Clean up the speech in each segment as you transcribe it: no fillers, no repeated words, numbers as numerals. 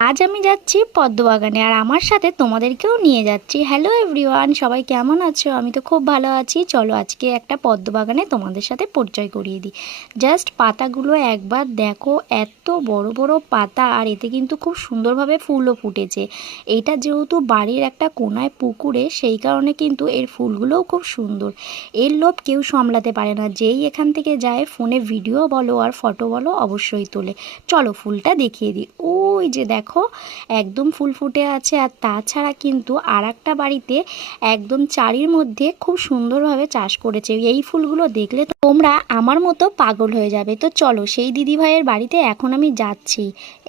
আজ আমি যাচ্ছি পদ্মবাগানে আর আমার সাথে তোমাদেরকেও নিয়ে যাচ্ছি। হ্যালো এভরিওয়ান, সবাই কেমন আছো? আমি তো খুব ভালো আছি। চলো আজকে একটা পদ্মবাগানে তোমাদের সাথে পরিচয় করিয়ে দিই। জাস্ট পাতাগুলো একবার দেখো, এত বড় বড় পাতা, আর এতে কিন্তু খুব সুন্দরভাবে ফুলও ফুটেছে। এইটা যেহেতু বাড়ির একটা কোনায় পুকুরে, সেই কারণে কিন্তু এর ফুলগুলোও খুব সুন্দর। এর লোভ কেউ সামলাতে পারে না, যেই এখান থেকে যায় ফোনে ভিডিও বলো আর ফটো বলো অবশ্যই তোলে। চলো ফুলটা দেখিয়ে দিই। ওই যে দেখো, একদম ফুল ফুটে আছে। আর তাছাড়া কিন্তু আর একটা বাড়িতে একদম চারির মধ্যে খুব সুন্দরভাবে চাষ করেছে। এই ফুলগুলো দেখলে তোমরা আমার মতো পাগল হয়ে যাবে। তো চলো সেই দিদিভাইয়ের বাড়িতে এখন আমি যাচ্ছি।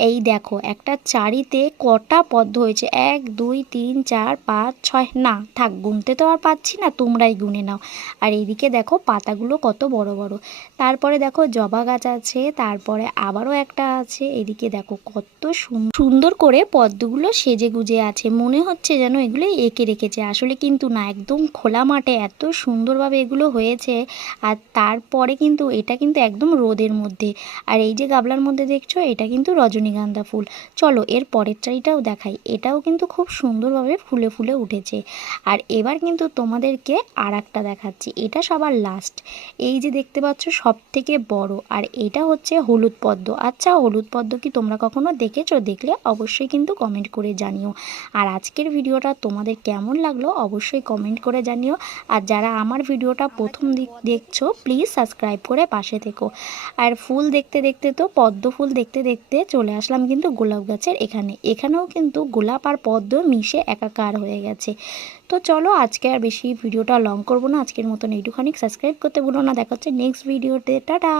এই দেখো একটা চারিতে কটা পদ্ম হয়েছে, 1 2 3 4 5 6, না থাক, গুনতে তো আর পাচ্ছি না, তোমরাই গুনে নাও। আর এইদিকে দেখো পাতাগুলো কত বড় বড়। তারপরে দেখো জবা গাছ আছে, তারপরে আবারও একটা আছে। এদিকে দেখো কত সুন্দর করে পদ্মগুলো সেজে গুজে আছে, মনে হচ্ছে যেন এগুলো এঁকে রেখেছে, আসলে কিন্তু না, একদম খোলা মাঠে এত সুন্দরভাবে এগুলো হয়েছে। আর তারপরে কিন্তু এটা কিন্তু একদম রোদের মধ্যে। আর এই যে গাবলার মধ্যে দেখছো, এটা কিন্তু রজনীগন্ধা ফুল। চলো এর পরের চারিটাও দেখাই, এটাও কিন্তু খুব সুন্দরভাবে ফুলে ফুলে উঠেছে। আর এবার কিন্তু তোমাদেরকে আর একটা দেখাচ্ছি, এটা সবার লাস্ট। এই যে দেখতে পাচ্ছ সব থেকে বড়, আর এটা হচ্ছে হলুদ পদ্ম। আচ্ছা, হলুদ পদ্ম কি তোমরা কখনো দেখেছো? দেখলে অবশ্যই কিন্তু কমেন্ট করে জানিও। আর আজকের ভিডিওটা তোমাদের কেমন লাগলো অবশ্যই কমেন্ট করে জানিও। আর যারা আমার ভিডিওটা প্রথম দেখছো প্লিজ সাবস্ক্রাইব করে পাশে থেকো। আর ফুল দেখতে দেখতে তো, পদ্ম ফুল দেখতে দেখতে চলে আসলাম কিন্তু গোলাপ গাছের এখানেও কিন্তু গোলাপ আর পদ্ম মিশে একাকার হয়ে গেছে। তো চলো আজকে আর বেশি ভিডিওটা লং করবো না, আজকের মতন এইটুখানি। সাবস্ক্রাইব করতে ভুলো না। দেখা হচ্ছে নেক্সট ভিডিওতে। টাটা।